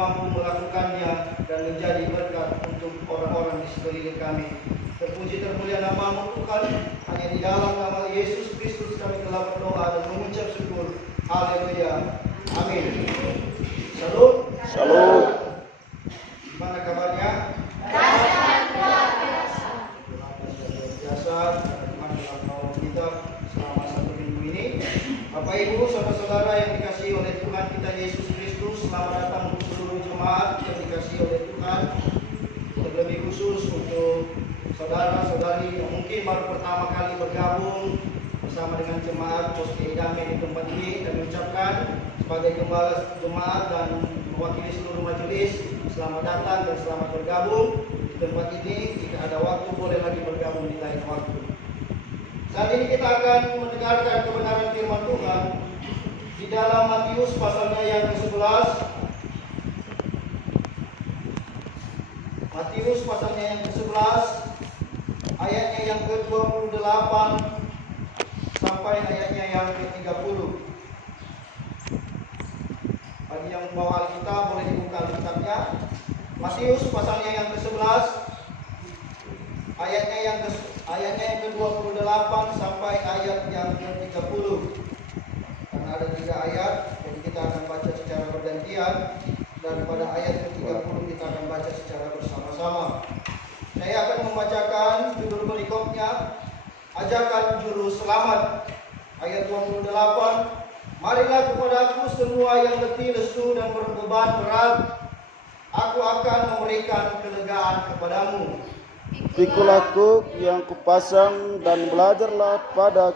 mampu melakukannya dan menjadi berkat untuk orang-orang di sekeliling kami. Terpuji termulia nama-Mu Tuhan, hanya di dalam nama Yesus Kristus kami telah berdoa dan mengucap syukur. Haleluya. Amin. Salut. Salut. Gimana kabarnya? Biasa teman dalam bawah kita selama 1 minggu ini. Bapak Ibu, saudara-saudara yang dikasihi oleh Tuhan kita Yesus Kristus, selamat datang untuk seluruh jemaat yang dikasihi oleh Tuhan. Terlebih khusus untuk saudara-saudari yang mungkin baru pertama kali bergabung bersama dengan jemaat Poski Damai di tempat ini, kami ucapkan sebagai gembala jemaat dan mewakili seluruh majelis, selamat datang dan selamat bergabung di tempat ini. Jika ada waktu boleh lagi bergabung di lain waktu. Saat ini kita akan mendengarkan kebenaran firman Tuhan di dalam Matius pasalnya yang ke-11. Matius pasalnya yang ke-11, ayatnya yang ke-28 sampai ayatnya yang ke-30. Bagi yang membawa Alkitab boleh dibuka Alkitabnya. Matius pasalnya yang ke-11, ayatnya yang ke-28 sampai ayat yang ke-30. Karena ada 3 ayat, jadi kita akan baca secara bergantian. Dan pada ayat ke-30 kita akan baca secara bersama-sama. Saya akan membacakan judul berikutnya, Ajakan Juru Selamat. Ayat 28, marilah kepadaku semua yang letih lesu dan berbeban berat, aku akan memberikan kelegaan kepadamu. Pikulah aku yang kupasang dan belajarlah pada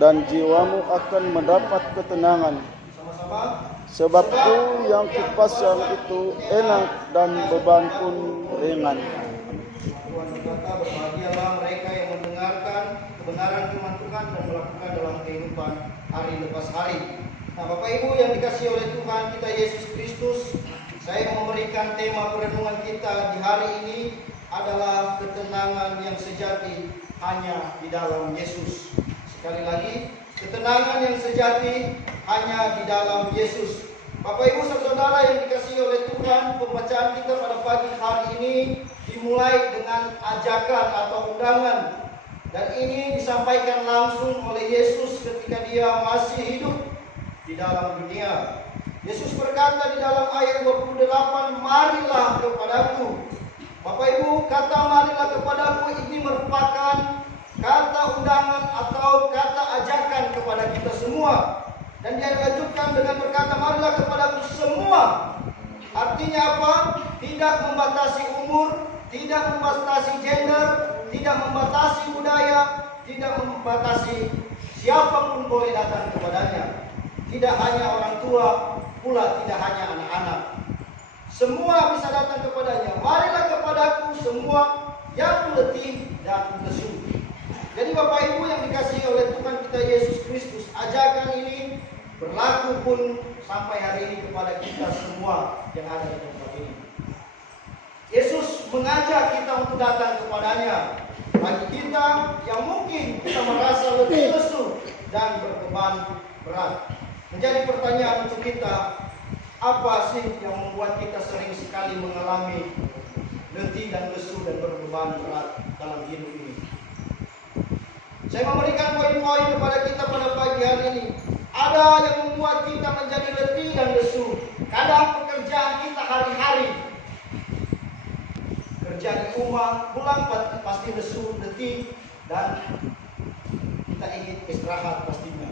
dan jiwamu akan mendapat ketenangan. Sama-sama. Sebabku yang kupasang itu enak dan beban pun ringan. Tuhan berkata, berbahagialah mereka yang mendengarkan kebenaran firman Tuhan dan melakukan dalam kehidupan hari lepas hari. Nah, Bapak Ibu yang dikasihi oleh Tuhan kita Yesus Kristus, saya memberikan tema perenungan kita di hari ini adalah ketenangan yang sejati hanya di dalam Yesus. Sekali lagi, ketenangan yang sejati hanya di dalam Yesus. Bapak Ibu saudara yang dikasihi oleh Tuhan, pembacaan kita pada pagi hari ini dimulai dengan ajakan atau undangan. Dan ini disampaikan langsung oleh Yesus ketika dia masih hidup di dalam dunia. Yesus berkata di dalam ayat 28, marilah kepadaku. Bapak Ibu, kata marilah kepadaku ini merupakan kata undangan atau kata ajakan kepada kita semua. Dan dia dilanjutkan dengan berkata, marilah kepadaku semua. Artinya apa? Tidak membatasi umur, tidak membatasi gender, tidak membatasi budaya, tidak membatasi siapapun boleh datang kepadanya. Tidak hanya orang tua, pula tidak hanya anak-anak. Semua bisa datang kepadanya. Marilah kepadaku semua yang letih dan lesu. Jadi Bapak Ibu yang dikasihi oleh Tuhan kita Yesus Kristus, ajakan ini berlaku pun sampai hari ini kepada kita semua yang ada di tempat ini. Yesus mengajak kita untuk datang kepadanya. Bagi kita yang mungkin kita merasa letih lesu dan berbeban berat. Menjadi pertanyaan untuk kita, apa sih yang membuat kita sering sekali mengalami letih dan lesu dan berbeban berat dalam hidup ini? Saya memberikan poin-poin kepada kita pada pagi hari ini. Ada yang membuat kita menjadi letih dan lesu. Kadang pekerjaan kita hari-hari, kerja di rumah, pulang pasti lesu, letih, dan kita ingin istirahat pastinya.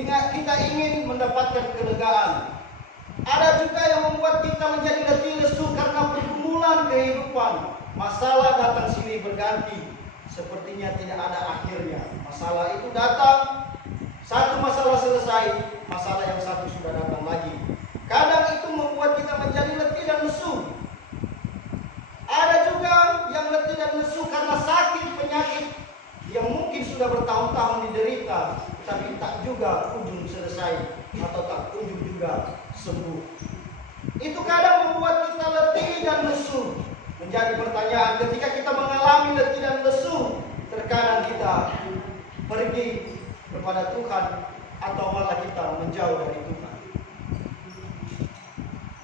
Kita ingin mendapatkan kelegaan. Ada juga yang membuat kita menjadi letih lesu karena pergumulan kehidupan. Masalah datang silih berganti, sepertinya tidak ada akhirnya. Masalah itu datang, satu masalah selesai, masalah yang satu sudah datang lagi. Kadang itu membuat kita menjadi letih dan lesu. Ada juga yang letih dan lesu karena sakit penyakit yang mungkin sudah bertahun-tahun diderita, tapi tak juga kunjung selesai atau tak kunjung juga sembuh. Itu kadang membuat kita letih dan lesu. Menjadi pertanyaan, ketika kita mengalami letih dan lesu, terkadang kita pergi kepada Tuhan atau malah kita menjauh dari Tuhan.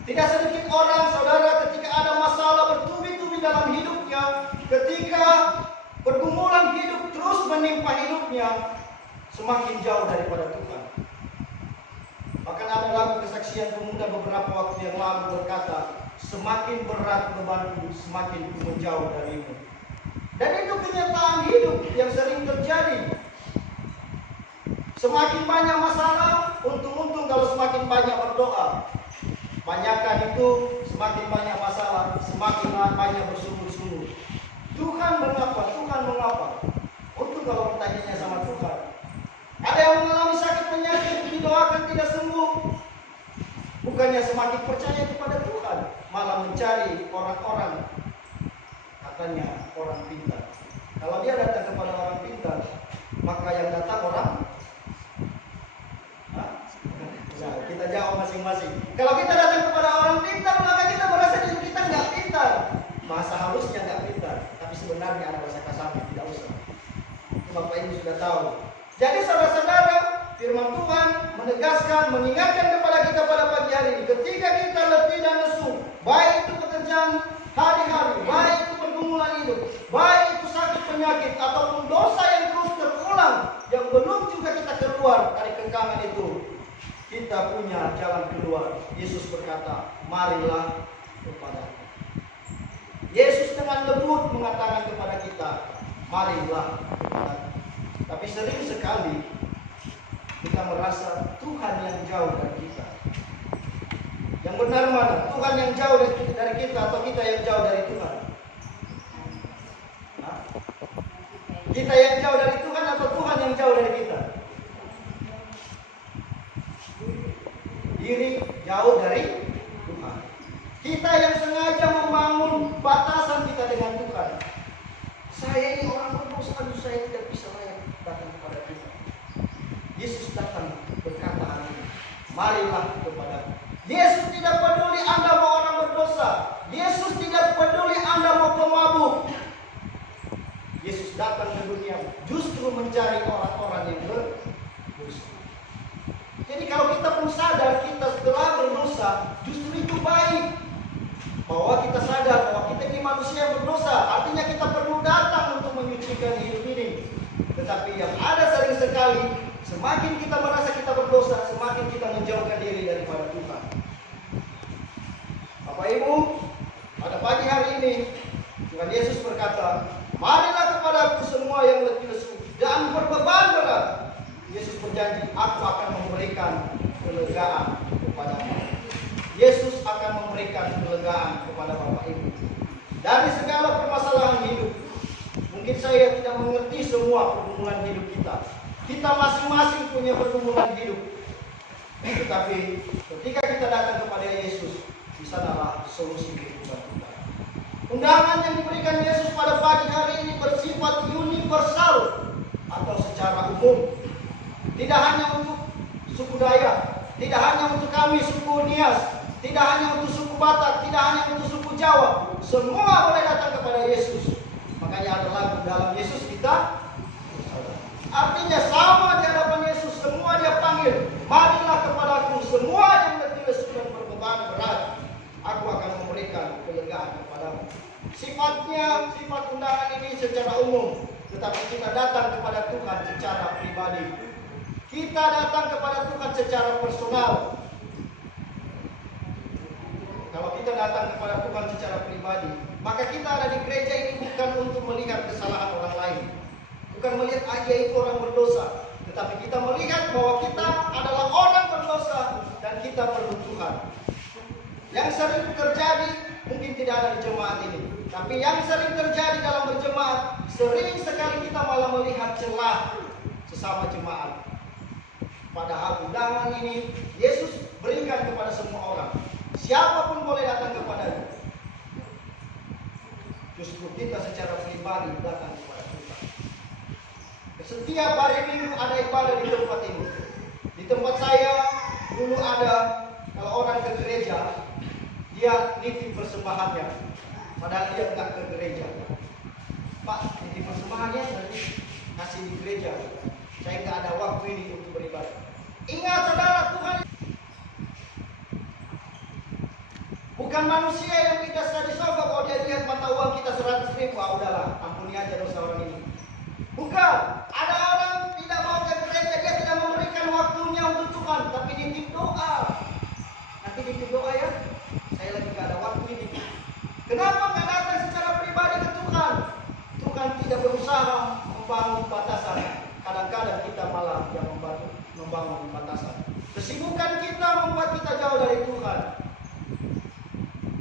Tidak sedikit orang, saudara, ketika ada masalah bertubi-tubi dalam hidupnya, ketika pergumulan hidup terus menimpa hidupnya, semakin jauh daripada Tuhan. Bahkan ada lagu kesaksian pemuda beberapa waktu yang lalu berkata, semakin berat bebanku, semakin ku menjauh darimu. Dan itu kenyataan hidup yang sering terjadi. Semakin banyak masalah, untung-untung kalau semakin banyak berdoa. Banyakkan itu, semakin banyak masalah, semakin banyak bersungguh-sungguh. Tuhan mengapa? Tuhan mengapa? Untung kalau bertanya sama Tuhan. Ada yang mengalami sakit penyakit, didoakan tidak sembuh. Bukannya semakin percaya kepada Tuhan, malah mencari orang-orang, katanya orang pintar. Kalau dia datang kepada orang pintar, maka yang datang orang. Nah, kita jawab masing-masing. Kalau kita datang kepada orang pintar, maka kita merasa diri kita nggak pintar. Bahasa halusnya nggak pintar, tapi sebenarnya ada bahasa kasarnya, tidak usah. Itu Bapak Ibu sudah tahu. Jadi saudara-saudara, firman Tuhan menegaskan, mengingatkan kepada kita pada pagi hari ini, ketika kita letih dan lesu, baik itu pekerjaan hari-hari, baik itu pergumulan hidup, baik itu sakit penyakit, ataupun dosa yang terus terulang, yang belum juga kita keluar dari kengkangan itu, kita punya jalan keluar. Yesus berkata, marilah kepada. Yesus dengan lembut mengatakan kepada kita, marilah kepada. Tapi sering sekali kita merasa Tuhan yang jauh dari kita. Yang benar mana? Tuhan yang jauh dari kita atau kita yang jauh dari Tuhan? Nah, kita yang jauh dari Tuhan atau Tuhan yang jauh dari kita? Diri jauh dari Tuhan. Kita yang sengaja membangun batasan kita dengan Tuhan. Saya ini orang berdosa, saya tidak bisa layak datang kepada Tuhan. Yesus datang berkata hari ini, marilah kepada. Yesus tidak peduli Anda mau orang berdosa. Yesus tidak peduli Anda mau pemabuk. Yesus datang ke dunia justru mencari orang-orang yang berdosa. Jadi kalau kita pun sadar kita telah berdosa, justru itu baik. Bahwa kita sadar bahwa kita ini manusia yang berdosa, artinya kita perlu datang untuk menyucikan hidup ini. Tetapi yang ada sering sekali, semakin kita merasa kita berdosa, semakin kita menjauhkan diri daripada Tuhan. Bapak Ibu, pada pagi hari ini Tuhan Yesus berkata, marilah kepadaku semua yang letih lesu dan berbeban berat. Yesus berjanji, aku akan memberikan kelegaan kepadamu. Yesus akan memberikan kelegaan kepada Bapak Ibu. Dari segala permasalahan hidup, mungkin saya tidak mengerti semua pergumulan hidup kita. Kita masing-masing punya pergumulan hidup. Tetapi ketika kita datang kepada Yesus, di sanalah solusi kehidupan kita. Undangan yang diberikan Yesus pada pagi hari ini bersifat universal atau secara umum. Tidak hanya untuk suku Dayak, tidak hanya untuk kami suku Nias, tidak hanya untuk suku Batak, tidak hanya untuk suku Jawa. Semua boleh datang kepada Yesus. Makanya ada lagu dalam Yesus kita. Artinya sama di hadapan Yesus, semua dia panggil, marilah kepadaku semua yang letih lesu dan berbeban berat. Aku akan memberikan kelegaan kepadamu. Sifatnya, sifat undangan ini secara umum. Tetapi kita datang kepada Tuhan secara pribadi. Kita datang kepada Tuhan secara personal. Kalau kita datang kepada Tuhan secara pribadi, maka kita ada di gereja ini bukan untuk melihat kesalahan orang lain, bukan melihat dia itu orang berdosa, tetapi kita melihat bahwa kita adalah orang berdosa dan kita perlu Tuhan. Yang sering terjadi mungkin tidak ada di jemaat ini, tapi yang sering terjadi dalam berjemaat, sering sekali kita malah melihat celah sesama jemaat. Padahal undangan ini Yesus berikan kepada semua orang. Siapapun boleh datang kepadanya. Justru kita secara pribadi datang kepada Tuhan. Setiap hari Minggu ada ibadah di tempat ini. Di tempat saya dulu ada, kalau orang ke gereja, dia nitip persembahannya. Padahal dia enggak ke gereja. Pak, nitip persembahannya nanti kasih di gereja. Saya enggak ada waktu ini untuk beribadah. Bukan manusia yang kita sedang disogok, kalau dia lihat mata uang kita 100.000, udahlah, ampuni aja dosa orang ini. Bukan, ada orang tidak mau ke gereja, dia tidak memberikan waktunya untuk Tuhan, tapi nitip doa. Nanti nitip doa ya, saya lagi gak ada waktu ini. Kenapa nggak datang secara pribadi ke Tuhan? Tuhan tidak berusaha membangun batasan. Kadang-kadang kita malah yang membangun batasan. Kesibukan kita membuat kita jauh dari Tuhan.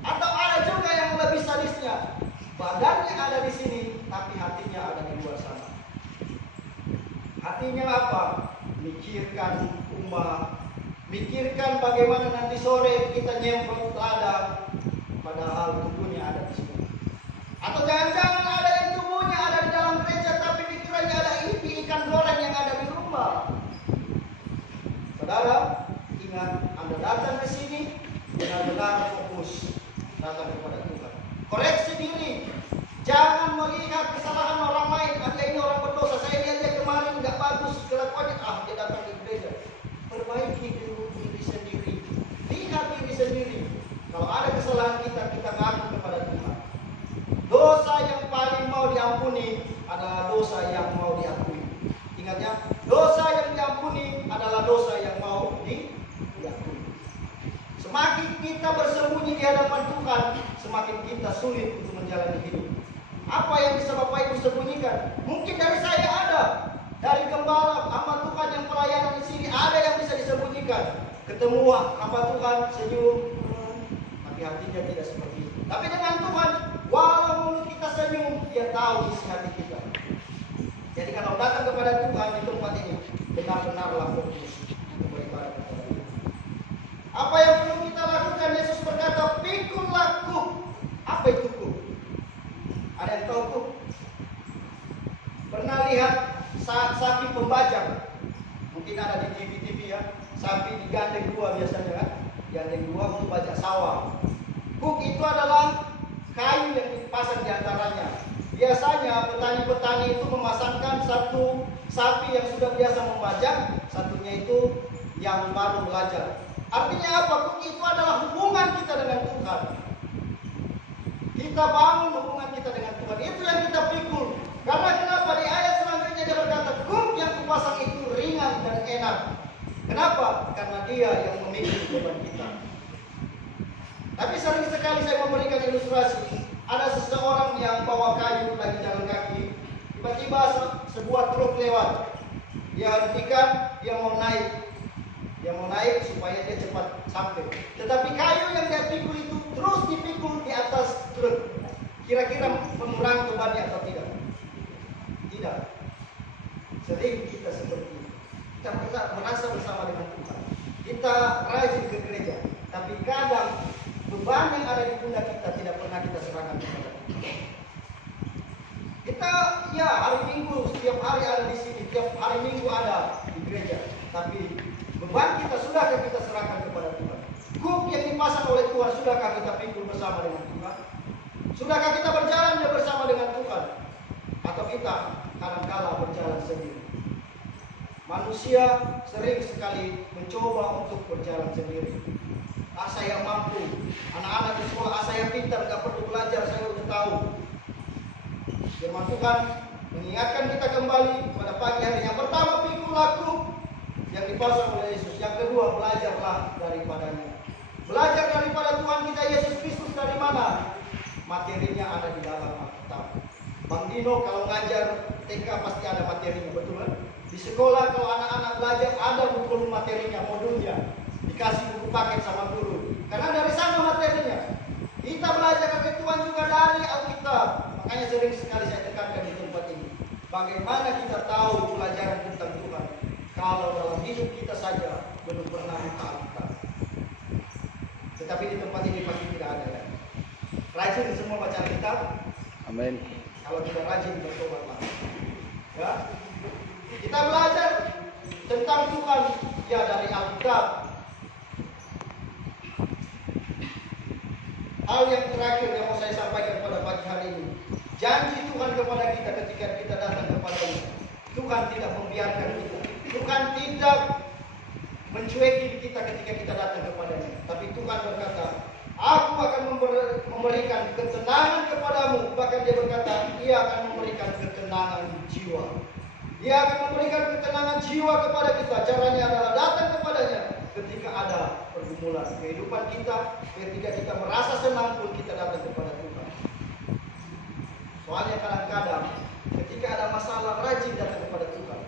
Atau ada juga yang lebih sadisnya, badannya ada di sini, tapi hatinya ada di luar sana. Hatinya apa? Mikirkan umat, mikirkan bagaimana nanti sore kita nyemprot ladang, padahal tubuhnya ada di sini. Atau jangan-jangan ada yang tubuhnya ada di dalam gereja, tapi pikirannya ada ikan goreng yang ada di rumah. Saudara, ingat, Anda datang ke sini benar-benar fokus datang kepada Tuhan. Koreksi diri. Jangan melihat kesalahan orang lain. Dia ini orang berdosa. Saya lihat dia kemarin nggak bagus kelakuannya. Dia datang ke gereja. Perbaiki diri sendiri. Lihat diri sendiri. Kalau ada kesalahan kita ngaku kepada Tuhan. Dosa yang paling mau diampuni adalah dosa yang mau diakui. Ingat ya, dosa yang diampuni adalah dosa yang mau diakui. Semakin kita bersembunyi di hadapan Tuhan, semakin kita sulit untuk menjalani hidup. Apa yang bisa Bapak Ibu sembunyikan? Mungkin dari saya ada, dari gembala hamba Tuhan yang pelayanan di sini ada yang bisa disembunyikan. Ketemu hamba Tuhan senyum, tapi hatinya tidak seperti itu. Tapi dengan Tuhan, walau mulut kita senyum, Dia tahu isi hati kita. Jadi kalau datang kepada Tuhan di tempat ini, benar-benarlah fokus untuk beribadah kepada Dia. Apa yang perlu kita lakukan? Yesus berkata, pikullah kuk. Apa itu kuk? Ada yang tahu kuk? Pernah lihat sapi pembajak? Mungkin ada di TV-TV ya. Sapi digandeng dua biasanya kan? Digandeng dua untuk bajak sawah. Kuk itu adalah kayu yang dipasang di antaranya. Biasanya petani-petani itu memasangkan satu sapi yang sudah biasa membajak, satunya itu yang baru belajar. Artinya apa? Kuk itu adalah hubungan kita dengan Tuhan. Kita bangun hubungan kita dengan Tuhan. Itu yang kita pikul. Karena kenapa? Di ayat selanjutnya dia berkata, kuk yang kupasang itu ringan dan enak. Kenapa? Karena Dia yang memikul beban kita. Tapi sering sekali saya memberikan ilustrasi. Ada seseorang yang bawa kayu lagi jalan kaki. Tiba-tiba sebuah truk lewat. Dia hentikan, dia mau naik. Dia mau naik supaya dia cepat sampai. Tetapi kayu yang dia pikul itu terus dipikul di atas truk. Kira-kira mengurangi bebannya atau tidak? Tidak. Sering kita seperti itu. Kita merasa bersama dengan Tuhan. Kita rajin ke gereja. Tapi kadang beban yang ada di pundak kita tidak pernah kita serahkan kepada Tuhan. Kita ya hari Minggu setiap hari ada di sini, setiap hari Minggu ada di gereja. Tapi beban kita sudahkah kita serahkan kepada Tuhan? Kuk yang dipasang oleh Tuhan sudahkah kita pikul bersama dengan Tuhan? Sudahkah kita berjalan bersama dengan Tuhan? Atau kita kadang-kala berjalan sendiri? Manusia sering sekali mencoba untuk berjalan sendiri. Saya mampu, anak-anak di sekolah, saya pintar, gak perlu belajar, saya udah tahu. Firman Tuhan mengingatkan kita kembali pada pagi hari. Yang pertama, pikul laku yang dipasang oleh Yesus. Yang kedua, belajarlah daripadanya. Belajar daripada Tuhan kita Yesus Kristus dari mana? Materinya ada di dalam Alkitab. Bang Dino kalau ngajar TK pasti ada materinya, betul kan? Di sekolah kalau anak-anak belajar ada buku materinya, modulnya. Dikasih buku paket sama guru. Karena dari sana materinya. Kita belajar dari Tuhan juga dari Alkitab. Makanya sering sekali saya tekankan di tempat ini. Bagaimana kita tahu pelajaran tentang Tuhan? Kalau dalam hidup kita saja belum pernah buka Alkitab. Tetapi di tempat ini pasti tidak ada ya. Rajin semua baca Alkitab. Amin. Kalau tidak rajin bertobatlah. Ya. Kita belajar tentang Tuhan ya dari Alkitab. Hal yang terakhir yang mau saya sampaikan pada pagi hari ini. Janji Tuhan kepada kita ketika kita datang kepada-Nya. Tuhan tidak membiarkan kita. Tuhan tidak mencuekin kita ketika kita datang kepada-Nya. Tapi Tuhan berkata, Aku akan memberikan ketenangan kepadamu. Bahkan dia berkata, Dia akan memberikan ketenangan jiwa. Dia akan memberikan ketenangan jiwa kepada kita. Caranya adalah datang kepadanya ketika ada pergumulan kehidupan kita, ketika kita merasa senang pun kita datang kepada Tuhan. Soalnya kadang-kadang ketika ada masalah rajin datang kepada Tuhan,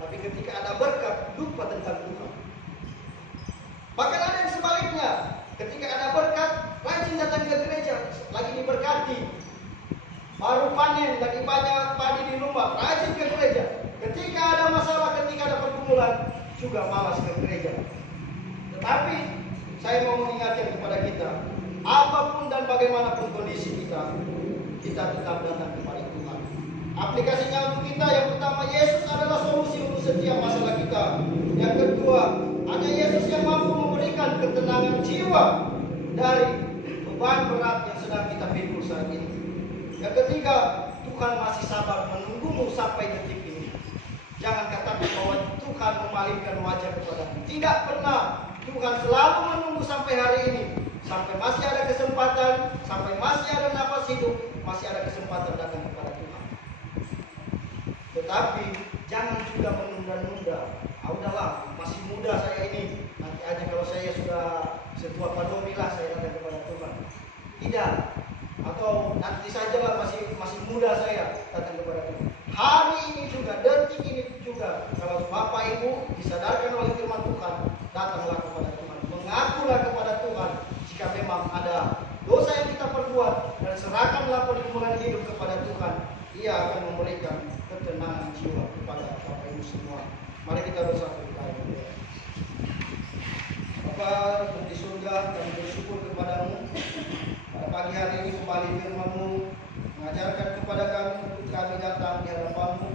tapi ketika ada berkat lupa tentang Tuhan. Bahkan ada yang sebaliknya, ketika ada berkat rajin datang ke gereja, lagi diberkati, baru panen, lagi banyak padi di rumah, rajin ke gereja. Ketika ada masalah, ketika ada pergumulan, juga malas ke gereja. Tetapi saya mau mengingatkan kepada kita, apapun dan bagaimanapun kondisi kita, kita tetap datang kepada Tuhan. Aplikasinya untuk kita, yang pertama, Yesus adalah solusi untuk setiap masalah kita. Yang kedua, hanya Yesus yang mampu memberikan ketenangan jiwa dari beban berat yang sedang kita pikul saat ini. Yang ketiga, Tuhan masih sabar menunggumu sampai detik ini. Jangan katakan bahwa Tuhan memalingkan wajah kepadamu. Tidak pernah. Tuhan selalu menunggu sampai hari ini. Sampai masih ada kesempatan, sampai masih ada nafas hidup, masih ada kesempatan datang kepada Tuhan. Tetapi jangan juga menunda-nunda. Udahlah, masih muda saya ini. Nanti aja kalau saya sudah setua padomilah saya datang kepada Tuhan. Tidak. Atau nanti sajalah masih muda saya datang kepada Tuhan. Hari ini juga, detik ini juga, kalau Bapak Ibu disadarkan oleh firman Tuhan, datanglah kepada Tuhan. Mengakulah kepada Tuhan jika memang ada dosa yang kita perbuat, dan serahkanlah pergumulan hidup kepada Tuhan. Ia akan memberikan ketenangan jiwa kepada Bapak Ibu semua. Mari kita bersatu berdoa. Bapa di surga, kami bersyukur kepadamu. Pada pagi hari ini kembali firman-Mu mengajarkan kepada kami untuk kami datang di hadapan-Mu